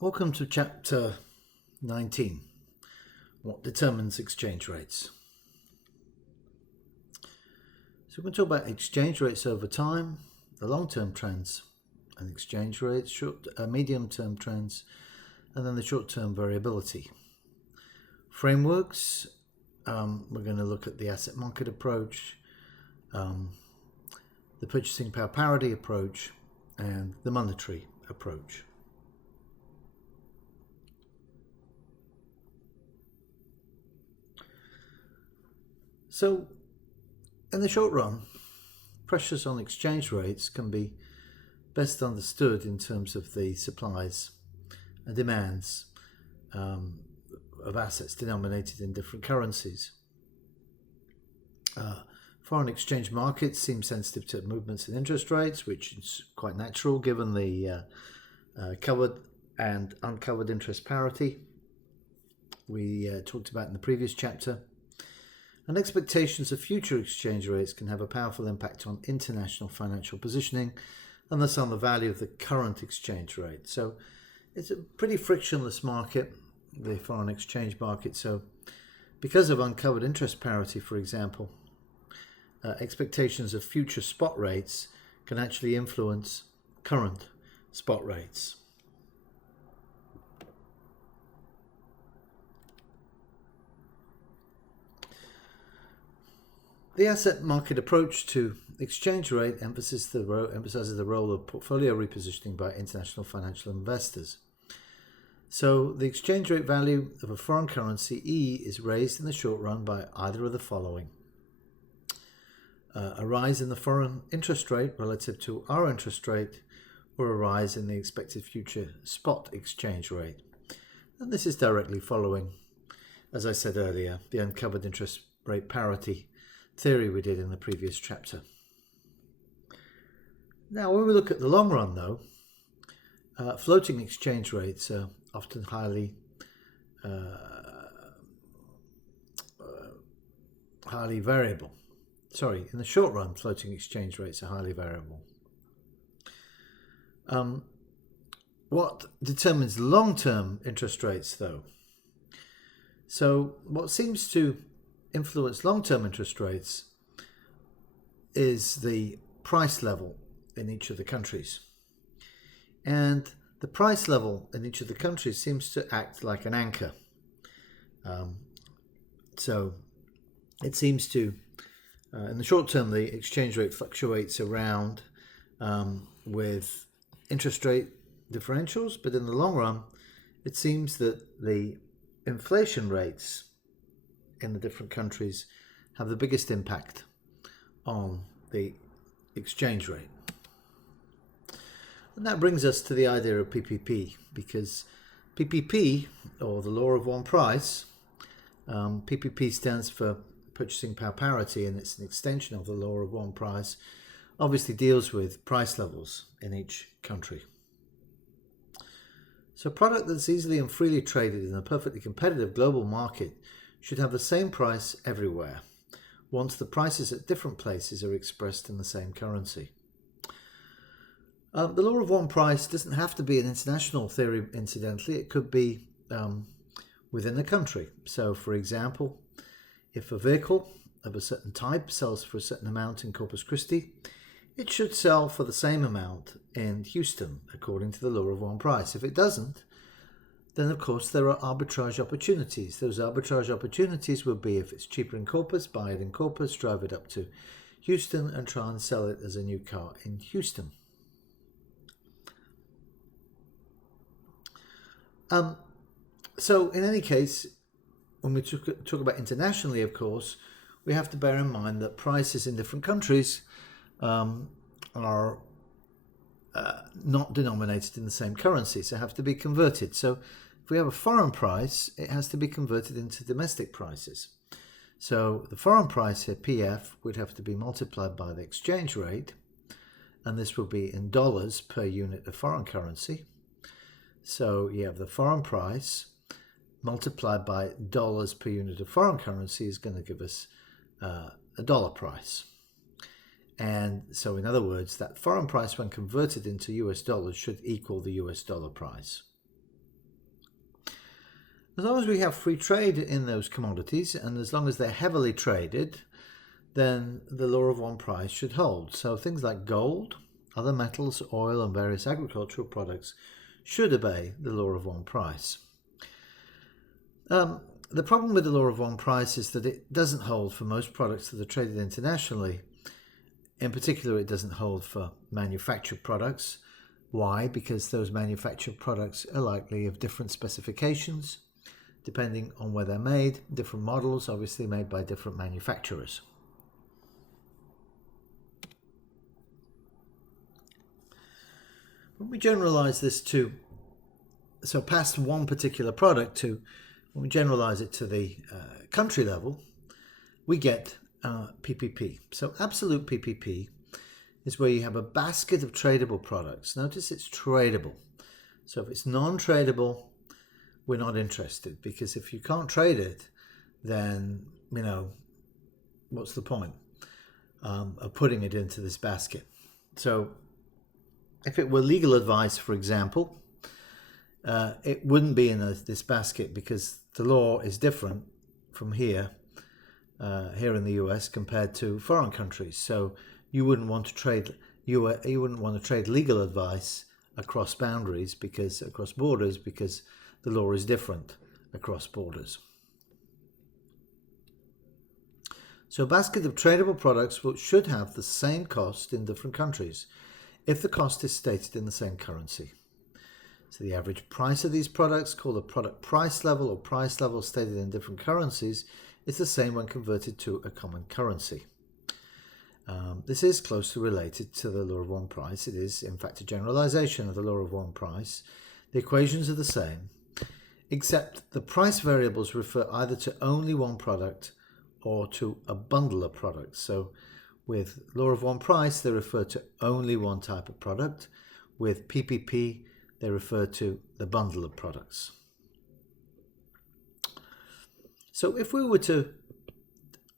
Welcome to Chapter 19, What Determines Exchange Rates. So we're going to talk about exchange rates over time, the long-term trends and exchange rates, medium-term trends, and then the short-term variability. Frameworks, we're going to look at the asset market approach, the purchasing power parity approach, and the monetary approach. So, in the short run, pressures on exchange rates can be best understood in terms of the supplies and demands of assets denominated in different currencies. Foreign exchange markets seem sensitive to movements in interest rates, which is quite natural given the covered and uncovered interest parity we talked about in the previous chapter. And expectations of future exchange rates can have a powerful impact on international financial positioning and thus on the value of the current exchange rate. So it's a pretty frictionless market, the foreign exchange market. So because of uncovered interest parity, for example, expectations of future spot rates can actually influence current spot rates. The asset market approach to exchange rate emphasizes the role of portfolio repositioning by international financial investors. So the exchange rate value of a foreign currency E is raised in the short run by either of the following. A rise in the foreign interest rate relative to our interest rate, or a rise in the expected future spot exchange rate. And this is directly following, as I said earlier, the uncovered interest rate parity theory we did in the previous chapter. Now, when we look at the long run, though, floating exchange rates are often highly variable. In the short run, floating exchange rates are highly variable. What determines long-term interest rates, though? So what seems to influence long-term interest rates is the price level in each of the countries. And the price level in each of the countries seems to act like an anchor. So it seems to, in the short term, the exchange rate fluctuates around with interest rate differentials, but in the long run, it seems that the inflation rates in the different countries have the biggest impact on the exchange rate. And that brings us to the idea of PPP, because PPP, or the law of one price, PPP stands for purchasing power parity, and it's an extension of the law of one price, obviously deals with price levels in each country. So a product that's easily and freely traded in a perfectly competitive global market should have the same price everywhere, once the prices at different places are expressed in the same currency. The law of one price doesn't have to be an international theory, incidentally. It could be within a country. So, for example, if a vehicle of a certain type sells for a certain amount in Corpus Christi, it should sell for the same amount in Houston, according to the law of one price. If it doesn't, then of course there are arbitrage opportunities. Those arbitrage opportunities will be, if it's cheaper in Corpus, buy it in Corpus, drive it up to Houston and try and sell it as a new car in Houston. So in any case, when we talk about internationally, of course, we have to bear in mind that prices in different countries are not denominated in the same currency, so have to be converted. So if we have a foreign price, it has to be converted into domestic prices. So the foreign price here, PF, would have to be multiplied by the exchange rate, and this will be in dollars per unit of foreign currency. So you have the foreign price multiplied by dollars per unit of foreign currency is going to give us a dollar price. And so in other words, that foreign price when converted into US dollars should equal the US dollar price. As long as we have free trade in those commodities, and as long as they're heavily traded, then the law of one price should hold. So things like gold, other metals, oil, and various agricultural products should obey the law of one price. The problem with the law of one price is that it doesn't hold for most products that are traded internationally. In particular, it doesn't hold for manufactured products. Why? Because those manufactured products are likely of different specifications, depending on where they're made, different models, obviously made by different manufacturers. When we generalize this to, so past one particular product to, when we generalize it to the country level, we get PPP. So absolute PPP is where you have a basket of tradable products. Notice it's tradable. So if it's non-tradable, we're not interested, because if you can't trade it, then, you know, what's the point of putting it into this basket? So if it were legal advice, for example, it wouldn't be in this basket, because the law is different from here in the US compared to foreign countries. So you wouldn't want to trade legal advice across boundaries, across borders, because the law is different across borders. So a basket of tradable products should have the same cost in different countries if the cost is stated in the same currency. So the average price of these products, called a product price level or price level stated in different currencies, is the same when converted to a common currency. This is closely related to the law of one price. It is, in fact, a generalization of the law of one price. The equations are the same, except the price variables refer either to only one product or to a bundle of products. So with law of one price, they refer to only one type of product. With PPP, they refer to the bundle of products. So if we were to,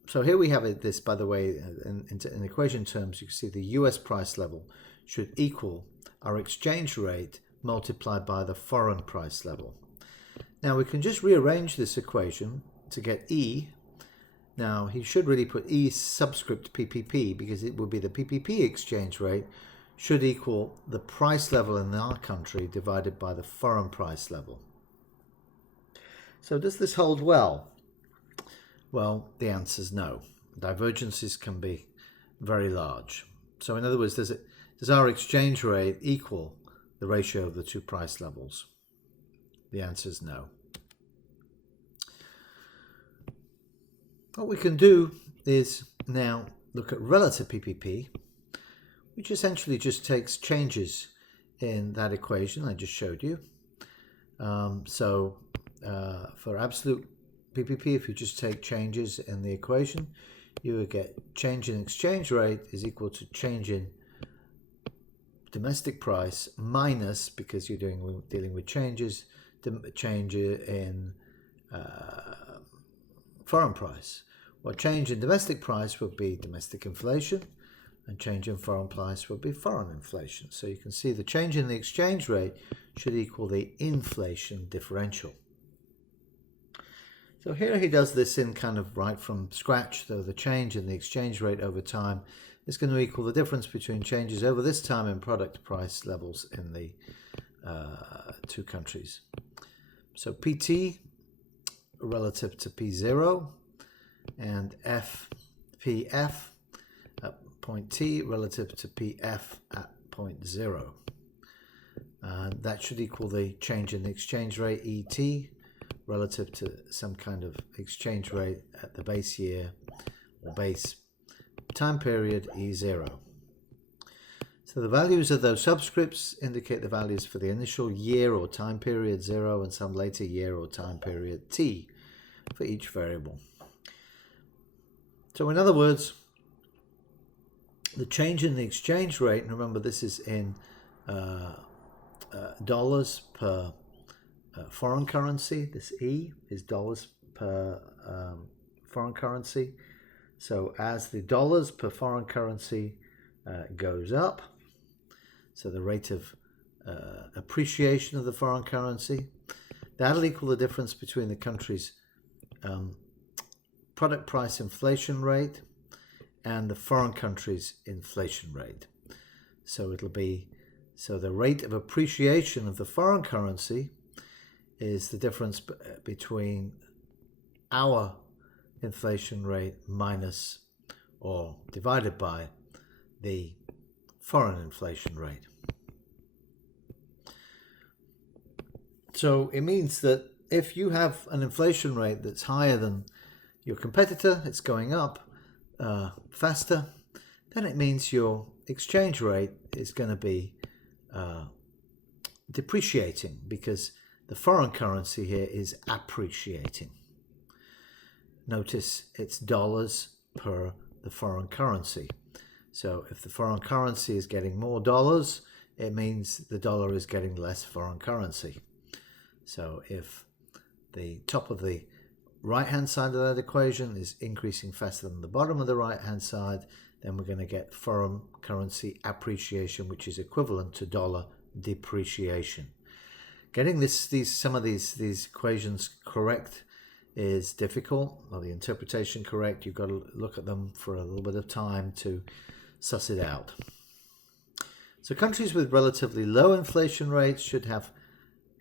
so here we have this, by the way, in equation terms, you can see the US price level should equal our exchange rate multiplied by the foreign price level. Now we can just rearrange this equation to get E. Now he should really put E subscript PPP, because it would be the PPP exchange rate should equal the price level in our country divided by the foreign price level. So does this hold well? Well, the answer is no. Divergences can be very large. So in other words, does our exchange rate equal the ratio of the two price levels? The answer is no. What we can do is now look at relative PPP, which essentially just takes changes in that equation I just showed you. For absolute PPP, if you just take changes in the equation, you would get change in exchange rate is equal to change in domestic price minus, because you're dealing with changes, change in foreign price. Well, change in domestic price would be domestic inflation, and change in foreign price would be foreign inflation. So you can see the change in the exchange rate should equal the inflation differential. So here he does this in kind of right from scratch, though the change in the exchange rate over time is going to equal the difference between changes over this time in product price levels in the two countries. So PT relative to P0 and FPF at point T relative to PF at point 0. And that should equal the change in the exchange rate ET relative to some kind of exchange rate at the base year or base time period E0. So the values of those subscripts indicate the values for the initial year or time period 0 and some later year or time period T for each variable. So in other words, the change in the exchange rate, and remember this is in dollars per foreign currency. This E is dollars per foreign currency. So as the dollars per foreign currency goes up, so the rate of appreciation of the foreign currency, That'll equal the difference between the country's product price inflation rate and the foreign country's inflation rate. So it'll be, so the rate of appreciation of the foreign currency is the difference between our inflation rate minus or divided by the foreign inflation rate. So it means that if you have an inflation rate that's higher than your competitor, it's going up faster, then it means your exchange rate is going to be depreciating because the foreign currency here is appreciating. Notice it's dollars per the foreign currency. So if the foreign currency is getting more dollars, it means the dollar is getting less foreign currency. So if the top of the right-hand side of that equation is increasing faster than the bottom of the right-hand side, then we're going to get foreign currency appreciation, which is equivalent to dollar depreciation. Getting some of these equations correct is difficult, or the interpretation correct. You've got to look at them for a little bit of time to suss it out. So countries with relatively low inflation rates should have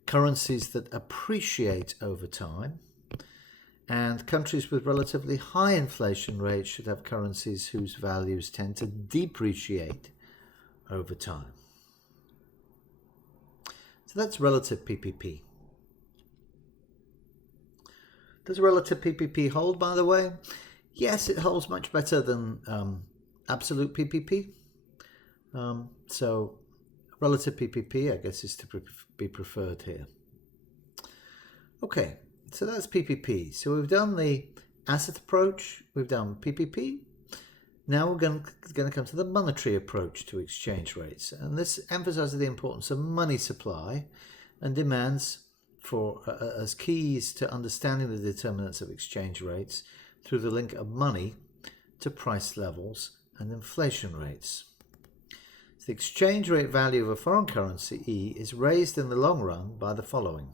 currencies that appreciate over time, and countries with relatively high inflation rates should have currencies whose values tend to depreciate over time. So that's relative PPP. Does relative PPP hold, by the way? Yes, it holds much better than absolute PPP. So relative PPP, I guess, is to be preferred here. Okay, so that's PPP. So we've done the asset approach, we've done PPP. Now we're going to come to the monetary approach to exchange rates. And this emphasizes the importance of money supply and demands for as keys to understanding the determinants of exchange rates through the link of money to price levels and inflation rates. The exchange rate value of a foreign currency, E, is raised in the long run by the following.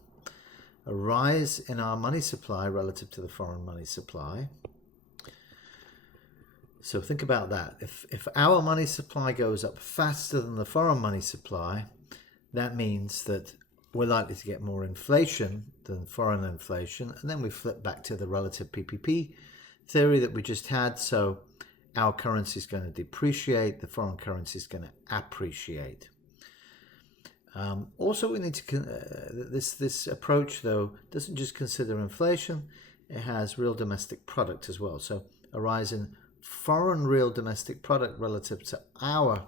A rise in our money supply relative to the foreign money supply. So think about that. If our money supply goes up faster than the foreign money supply, that means that we're likely to get more inflation than foreign inflation. And then we flip back to the relative PPP theory that we just had. So our currency is going to depreciate, the foreign currency is going to appreciate. Also, we need to this approach, though, doesn't just consider inflation; it has real domestic product as well. So a rise in foreign real domestic product relative to our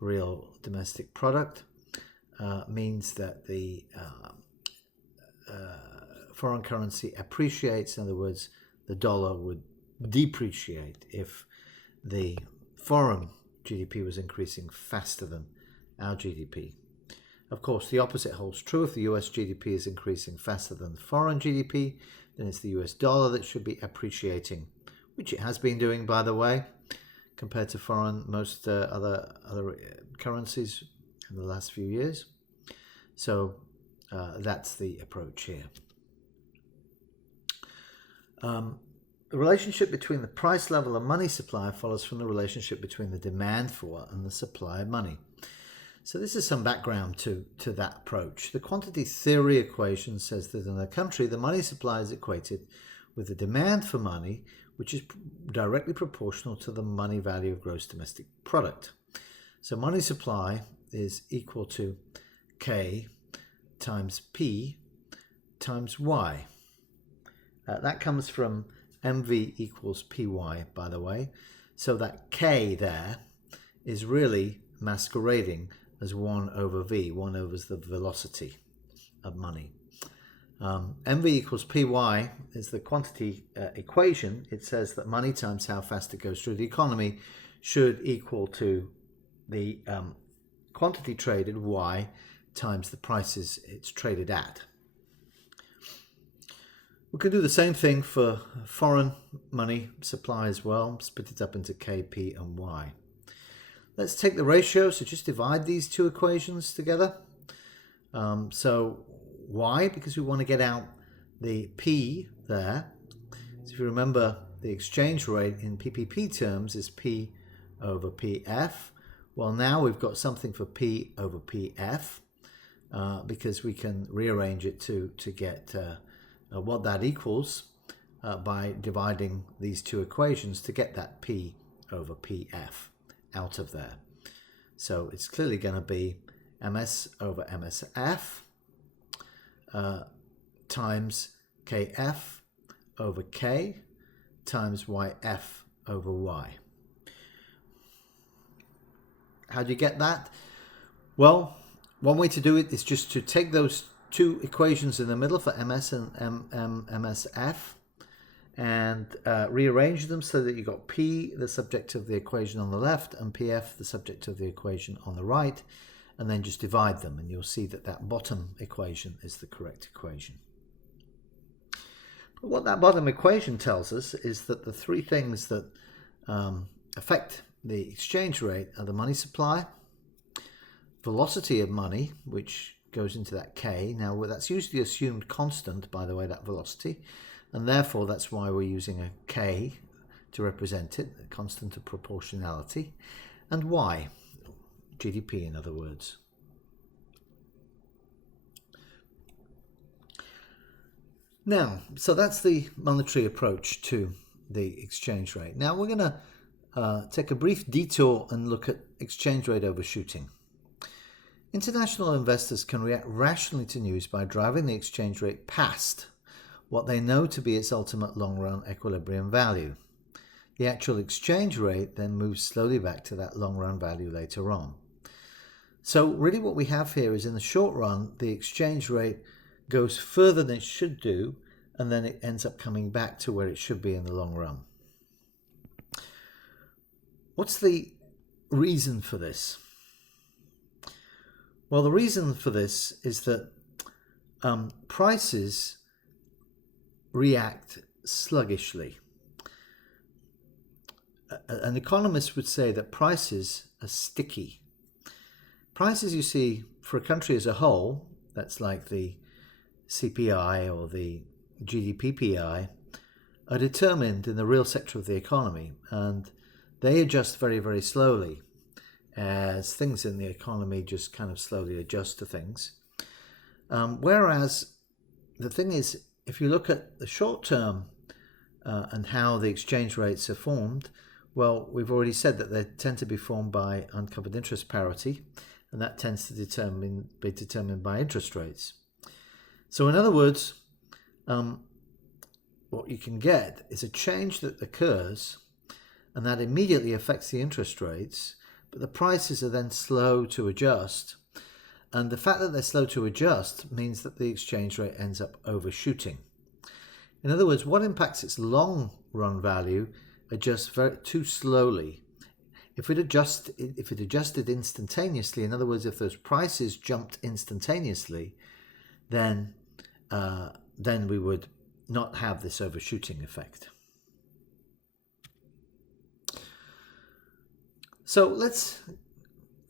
real domestic product means that the foreign currency appreciates. In other words, the dollar would depreciate if the foreign GDP was increasing faster than our GDP. Of course, the opposite holds true. If the US GDP is increasing faster than the foreign GDP, then it's the US dollar that should be appreciating, which it has been doing, by the way, compared to most other currencies in the last few years. So that's the approach here. The relationship between the price level and money supply follows from the relationship between the demand for and the supply of money. So this is some background to that approach. The quantity theory equation says that in a country, the money supply is equated with the demand for money, which is directly proportional to the money value of gross domestic product. So money supply is equal to K times P times Y. That comes from MV equals PY, by the way. So that K there is really masquerading as 1 over V. 1 over the velocity of money. MV equals PY is the quantity equation. It says that money times how fast it goes through the economy should equal to the quantity traded, Y, times the prices it's traded at. We can do the same thing for foreign money supply as well. Split it up into K, P, and Y. Let's take the ratio, so just divide these two equations together. So Why? Because we want to get out the P there. So if you remember, the exchange rate in PPP terms is P over PF. Well, now we've got something for P over PF because we can rearrange it to get what that equals by dividing these two equations to get that P over PF out of there. So it's clearly going to be MS over MSF times KF over K times YF over Y. How do you get that? Well, one way to do it is just to take those two equations in the middle for MS and MSF and rearrange them so that you've got P, the subject of the equation on the left, and PF, the subject of the equation on the right, and then just divide them, and you'll see that that bottom equation is the correct equation. But what that bottom equation tells us is that the three things that affect the exchange rate are the money supply, velocity of money, which goes into that K. Now, that's usually assumed constant, by the way, that velocity, and therefore that's why we're using a K to represent it, a constant of proportionality, and Y, GDP in other words. Now, so that's the monetary approach to the exchange rate. Now we're going to take a brief detour and look at exchange rate overshooting. International investors can react rationally to news by driving the exchange rate past what they know to be its ultimate long-run equilibrium value. The actual exchange rate then moves slowly back to that long-run value later on. So really what we have here is in the short run, the exchange rate goes further than it should do, and then it ends up coming back to where it should be in the long run. What's the reason for this? Well, the reason for this is that prices react sluggishly. An economist would say that prices are sticky. Prices, you see, for a country as a whole, that's like the CPI or the GDPPI, are determined in the real sector of the economy, and they adjust very, very slowly as things in the economy just kind of slowly adjust to things. Whereas the thing is, if you look at the short term and how the exchange rates are formed, well, we've already said that they tend to be formed by uncovered interest parity, and that tends to be determined by interest rates. So in other words, what you can get is a change that occurs, and that immediately affects the interest rates, but the prices are then slow to adjust. And the fact that they're slow to adjust means that the exchange rate ends up overshooting. In other words, what impacts its long-run value adjusts too slowly. If it adjusted instantaneously, in other words, if those prices jumped instantaneously, then we would not have this overshooting effect. So let's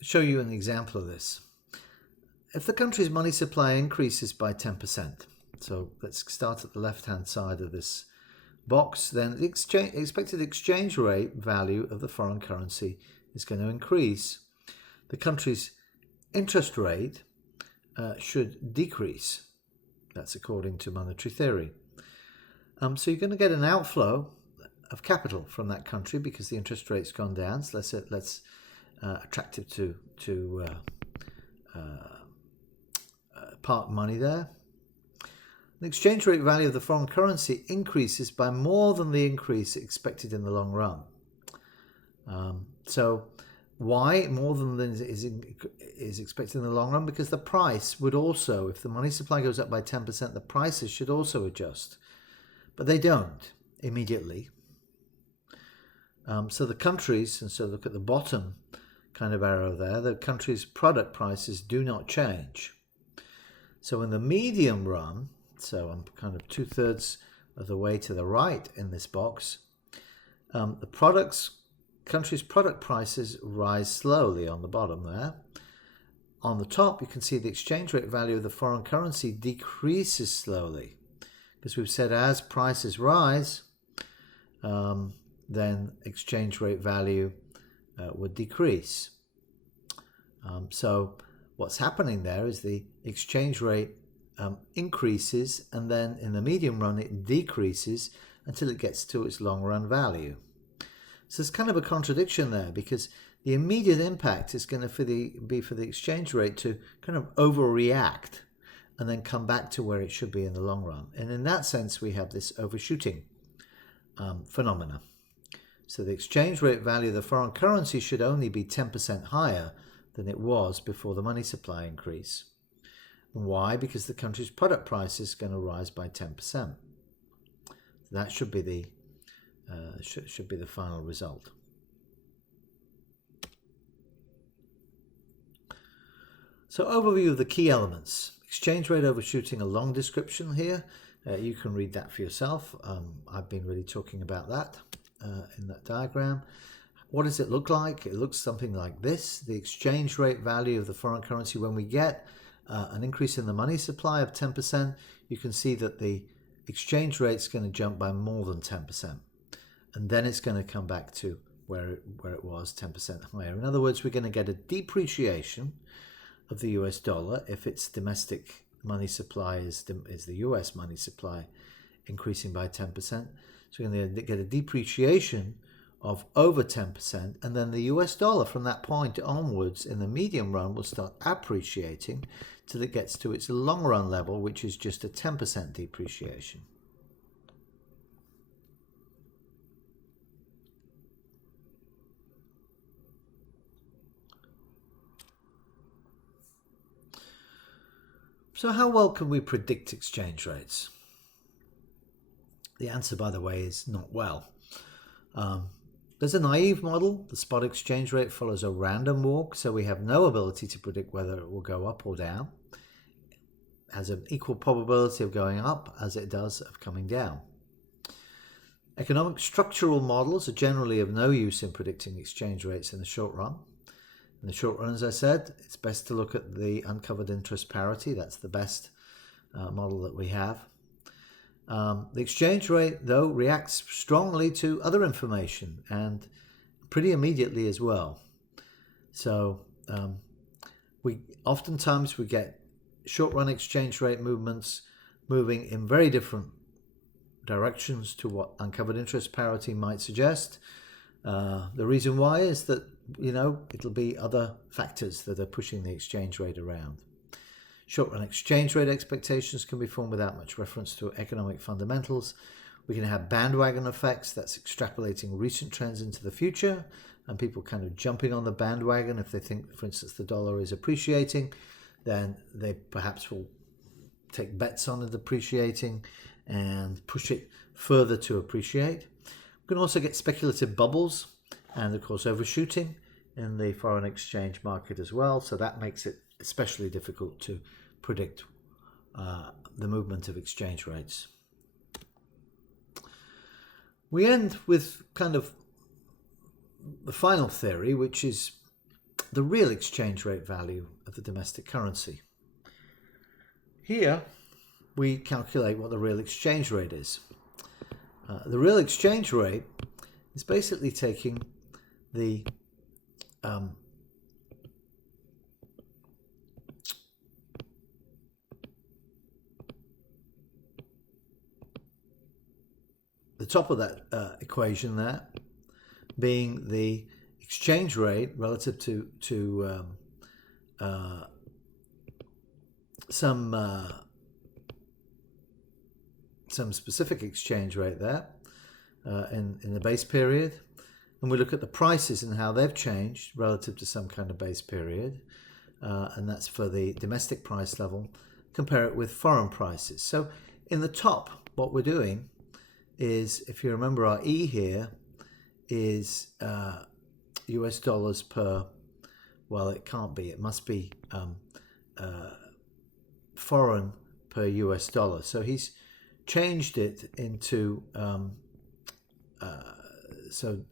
show you an example of this. If the country's money supply increases by 10%, so let's start at the left-hand side of this box, then the expected exchange rate value of the foreign currency is going to increase. The country's interest rate should decrease. That's according to monetary theory. So you're going to get an outflow of capital from that country because the interest rate's gone down. So less attractive to park money there. The exchange rate value of the foreign currency increases by more than the increase expected in the long run. So why more than is expected in the long run? Because the price would also, if the money supply goes up by 10%, the prices should also adjust. But they don't immediately. So the countries, and so look at the bottom kind of arrow there, the country's product prices do not change. So in the medium run, so I'm kind of 2/3 of the way to the right in this box, the country's product prices rise slowly on the bottom there. on the top, you can see the exchange rate value of the foreign currency decreases slowly, because we've said as prices rise, then exchange rate value would decrease. So what's happening there is the exchange rate increases, and then in the medium run it decreases until it gets to its long run value. So there's kind of a contradiction there, because the immediate impact is going to be for the exchange rate to kind of overreact and then come back to where it should be in the long run. And in that sense, we have this overshooting phenomena. So the exchange rate value of the foreign currency should only be 10% higher than it was before the money supply increase. Why? Because the country's product price is going to rise by 10%. So that should be the final result. So overview of the key elements. Exchange rate overshooting, a long description here. You can read that for yourself. I've been really talking about that in that diagram. What does it look like? It looks something like this. The exchange rate value of the foreign currency, when we get an increase in the money supply of 10%, you can see that the exchange rate is going to jump by more than 10%. And then it's going to come back to where it was, 10% higher. In other words, we're going to get a depreciation of the US dollar if its domestic money supply is the US money supply increasing by 10%. So we're going to get a depreciation of over 10%, and then the US dollar from that point onwards in the medium run will start appreciating till it gets to its long run level, which is just a 10% depreciation. So how well can we predict exchange rates? The answer, by the way, is not well. There's a naive model. The spot exchange rate follows a random walk, so we have no ability to predict whether it will go up or down. It has an equal probability of going up as it does of coming down. Economic structural models are generally of no use in predicting exchange rates in the short run. In the short run, as I said, it's best to look at the uncovered interest parity. That's the best model that we have. The exchange rate, though, reacts strongly to other information and pretty immediately as well. So oftentimes we get short-run exchange rate movements moving in very different directions to what uncovered interest parity might suggest. The reason why is that, it'll be other factors that are pushing the exchange rate around. Short-run exchange rate expectations can be formed without much reference to economic fundamentals. We can have bandwagon effects, that's extrapolating recent trends into the future, and people kind of jumping on the bandwagon. If they think, for instance, the dollar is appreciating, then they perhaps will take bets on it appreciating and push it further to appreciate. We can also get speculative bubbles and, of course, overshooting in the foreign exchange market as well. So that makes it especially difficult to predict the movement of exchange rates. We end with kind of the final theory, which is the real exchange rate value of the domestic currency. Here we calculate what the real exchange rate is. The real exchange rate is basically taking the top of that equation there being the exchange rate relative to some specific exchange rate there in the base period, and we look at the prices and how they've changed relative to some kind of base period, and that's for the domestic price level. Compare it with foreign prices. So in the top, what we're doing is, if you remember, our E here is US dollars per, well, it can't be, it must be foreign per US dollar. So he's changed it into to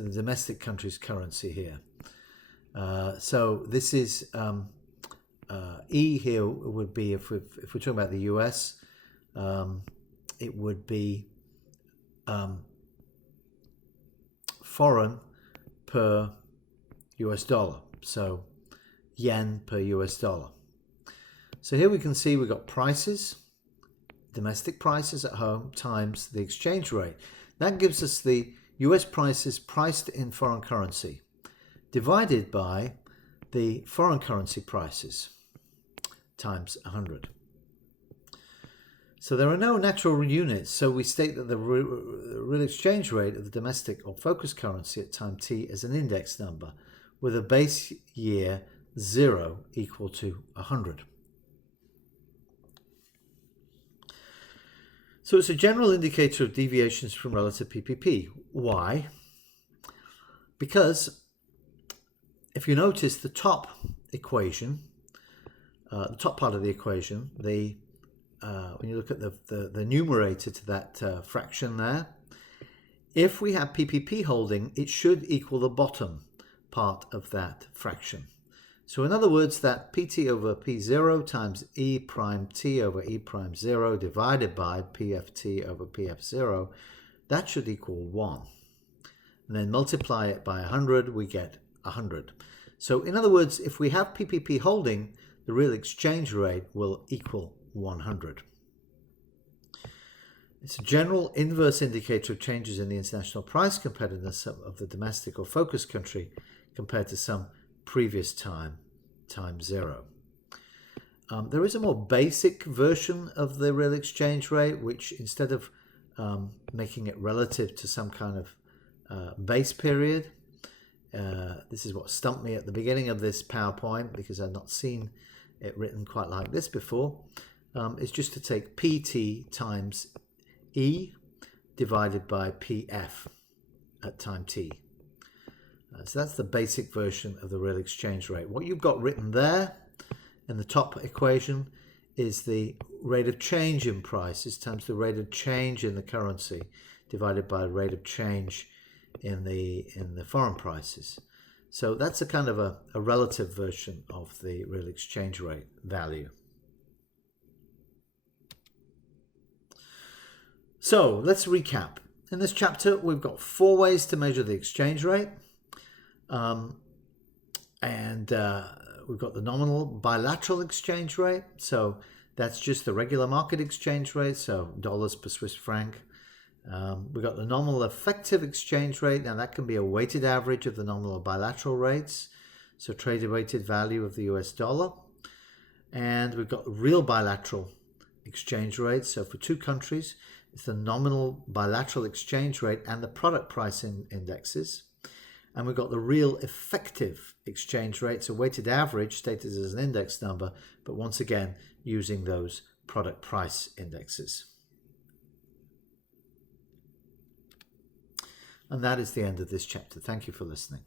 the domestic country's currency here. So this is E here would be, if we're talking about the US, it would be foreign per US dollar. So yen per US dollar. So here we can see we've got prices, domestic prices at home times the exchange rate. That gives us the US prices priced in foreign currency divided by the foreign currency prices times 100. So there are no natural units, so we state that the real exchange rate of the domestic or focus currency at time t is an index number with a base year 0 equal to 100. So it's a general indicator of deviations from relative PPP. Why? Because if you notice the top equation, the top part of the equation, when you look at the numerator to that fraction there, if we have PPP holding, it should equal the bottom part of that fraction. So in other words, that PT over P0 times E prime T over E prime 0 divided by PFT over PF0, that should equal 1. And then multiply it by 100, we get 100. So in other words, if we have PPP holding, the real exchange rate will equal 100. It's a general inverse indicator of changes in the international price competitiveness of the domestic or focus country compared to some previous time 0. There is a more basic version of the real exchange rate, which instead of making it relative to some kind of base period, this is what stumped me at the beginning of this PowerPoint because I'd not seen it written quite like this before, is just to take PT times E divided by PF at time t. So that's the basic version of the real exchange rate. What you've got written there in the top equation is the rate of change in prices times the rate of change in the currency divided by the rate of change in the foreign prices. So that's a kind of a relative version of the real exchange rate value. So let's recap. In this chapter, we've got 4 ways to measure the exchange rate. We've got the nominal bilateral exchange rate. So that's just the regular market exchange rate. So dollars per Swiss franc. We've got the nominal effective exchange rate. Now that can be a weighted average of the nominal bilateral rates. So traded weighted value of the US dollar. And we've got real bilateral exchange rate. So for 2 countries, it's the nominal bilateral exchange rate and the product price indexes. And we've got the real effective exchange rate, so weighted average stated as an index number, but once again using those product price indexes. And that is the end of this chapter. Thank you for listening.